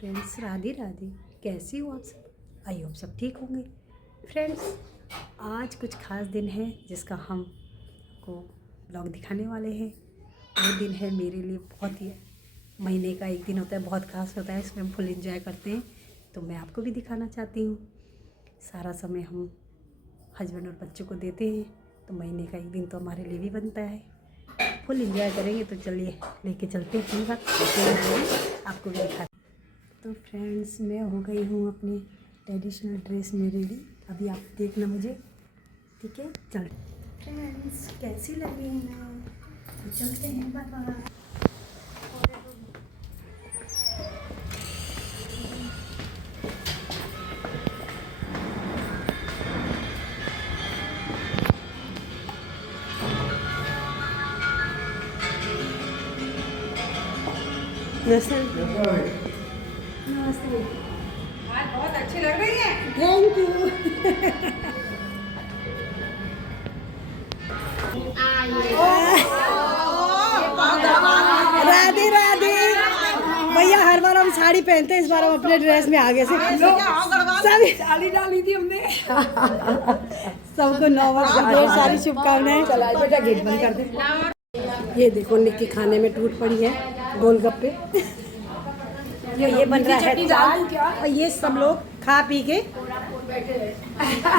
Friends, Radhe Radhe. कैसी हो आप सब? आई होप सब ठीक होंगे। फ्रेंड्स, आज कुछ खास दिन है जिसका हम को ब्लॉग दिखाने वाले हैं। वो दिन है मेरे लिए बहुत ही, महीने का एक दिन होता है, बहुत खास होता है, इसमें हम फुल एंजॉय करते हैं। तो मैं आपको भी दिखाना चाहती हूँ। सारा समय हम हस्बैंड और बच्चों को देते हैं, तो महीने का एक दिन तो हमारे लिए भी बनता है। फुल एंजॉय करेंगे, तो चलिए लेके चलते हैं अपनी बात, आपको भी दिखा। तो फ्रेंड्स, मैं हो गई हूँ अपनी ट्रेडिशनल ड्रेस में रेडी। अभी आप देखना मुझे, ठीक है? चल फ्रेंड्स, कैसी लगी मैं? तो चलते हैं, बाय बाय। नमस्ते। आज बहुत अच्छी लग रही है। Thank you. राधे राधे। भैया, हर बार हम साड़ी पहनते हैं, इस बार हम अपने ड्रेस में आगे से सभी साड़ी डाली थी हमने। सबको नववर्ष की ढेर सारी शुभकामनाएं। चला बेटा, गेट बंद कर दे। ये देखो, निक्की खाने में टूट पड़ी है गोलगप्पे। ये बन रहा है चाल, और ये सब लोग खा पी के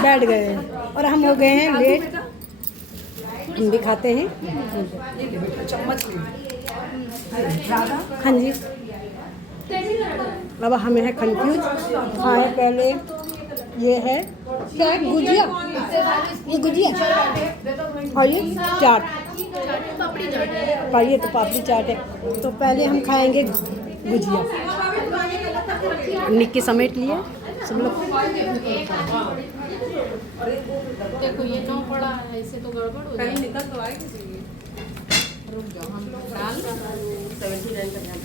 बैठ गए हैं और हम हो गए हैं लेट। हम भी खाते हैं। चम्मच हाँ जी। अब हमें है कंफ्यूज, खाए पहले। ये है क्या? गुजिया। ये गुजिया और ये चाट। और ये तो पापड़ी चाट है। तो पहले हम खाएंगे गुजिया। निक्की समेट लिए सब लोग। देखो ये ना पड़ा है, इससे तो गड़बड़ हो कहीं जाएगी। निकल तो आएगी सीधी। रुक जाओ, हम लोग डाल 79 का ध्यान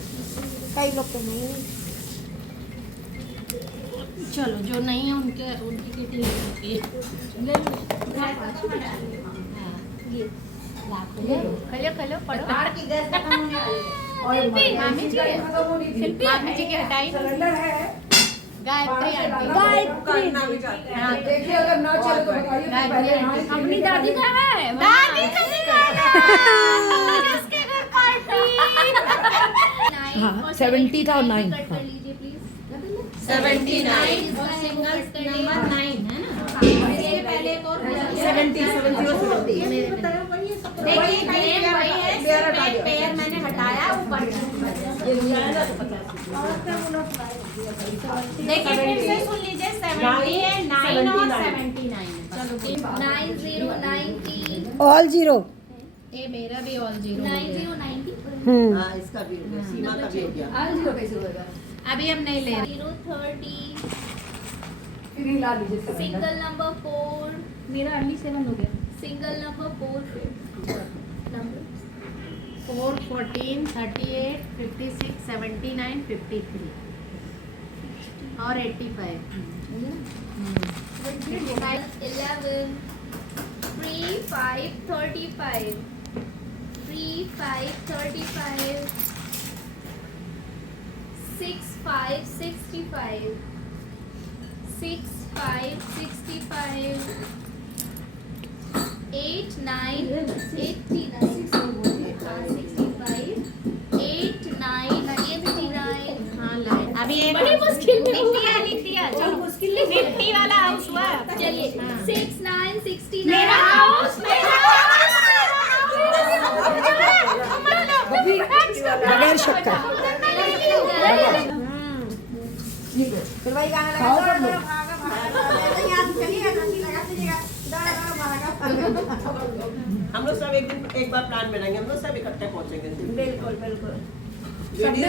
कई लोग तो नहीं। चलो, जो नहीं है उनकी किटी होती है। ले लो। ये खलो खलो पढ़ो। मामी जी, मामी जी की हटाई। गायत्री आंटी। हाँ, देखिए, अगर ना चले तो बताइए। गायत्री आंटी। अपनी दादी का है। दादी का किसके घर पार्टी? हाँ, 70 था और 9 था। 79 और सिंगल नंबर 9 है ना। इसके पहले एक और 70 देखिए, पेयर वही है, सिर्फ एक पेयर मैंने हटाया ऊपर। देखिए, फिर से सुन लीजिए, 70 है, 9 और 79 है। चलो 9090 ऑल जीरो। ये मेरा भी ऑल जीरो 9090। हाँ, इसका भी हो गया, सीमा का भी हो गया। अभी हम नहीं ले रहे। 030 फिर ही ला लीजिए। सिंगल नंबर 4 मेरा अर्ली 7 हो गया। सिंगल नंबर 4 नंबर 4 14 38 56 79 53 और 85। 11 3 5 35 3 5 35 6 5 65 6 5 65 8 9 89 65 8 9 89। हाँ लाए। अभी एक बड़ी मुश्किल में लिखिया चलो, मिट्टी वाला हाउस हुआ। चलिए, हाँ। 6 9 69 मेरा हाउस बगैर शक्कर। फिर वही गाना लगा दो। हम लोग सब एक बार प्लान बनाएंगे, हम लोग सब इकट्ठे पहुंचेंगे। बिल्कुल बिल्कुल। वीडियो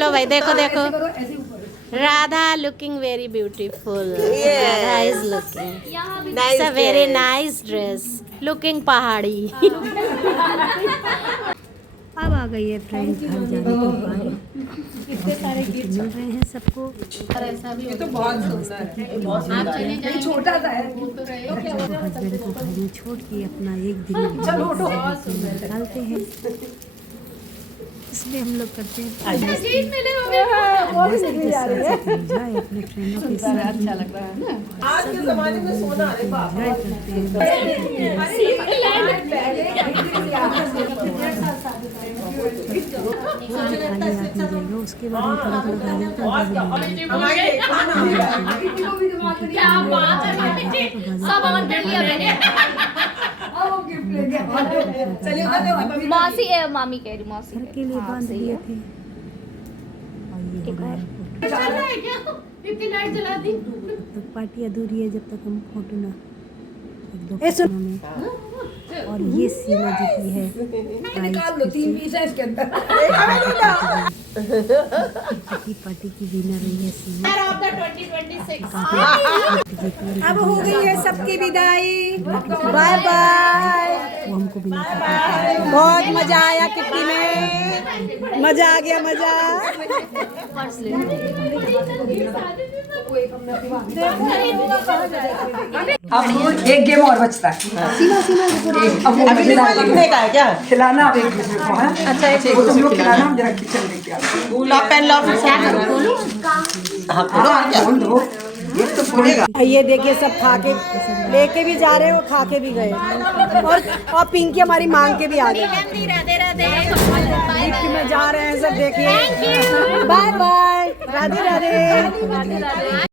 चलो भाई देखो देखो करो ऐसे ऊपर Radha looking very beautiful Radha is looking यहाँ भी it's a very nice dress looking पहाड़ी अब आ गई है फ्रेंड घर जाने के बाद कितने सारे गिफ्ट मिल रहे हैं सबको। ये तो बहुत सुंदर है। ये छोटा सा है हस्बैंड को घर में छोड़ के अपना एक दिन निकालते हैं, इसलिए हम लोग करते हैं एंजॉय अपने फ्रेंडों के साथ। अच्छा लग रहा है ना, आज के जमाने में सोना अरे बाप रे। एंजॉय करते हैं। उसके बाद में थोड़ा थोड़ा गाजर क्या बात है, सब ऑन कर लिया मैंने। चलिए धन्यवाद। मासी मामी कह रही मासी घर के लिए बांध दिए थे। और ये हो गया चल रहा है क्या? इतनी लाइट जला दी। तब तक पार्टी अधूरी है जब तक हम फोटो ना एक दो फोटो में। और ये सीमा जीती है निकाल लो 3 पीस है इसके अंदर पार्टी की विनर रही है सीमा। ऑफ द 2026 अब हो गई है सबकी विदाई, बाय बाय। वो हमको बिना बहुत मजा आया किट्टी में, मजा आ गया मजा। अब एक गेम और बचता है अब वो अभी लिखने का है क्या? खिलाना अब एक दूसरे को है। अच्छा एक वो तुम लोग खिलाना हम जरा किचन लेके आओ लॉक पेन लॉक खोल दो एक तो खोलेगा। ये देखिए सब खा के लेके भी जा रहे हैं, वो खा के भी गए, और पिंकी हमारी मांग के भी आ गई। राधे राधे लिफ्ट में जा रहे हैं सब, देखिए बाय बाय, राधे राधे।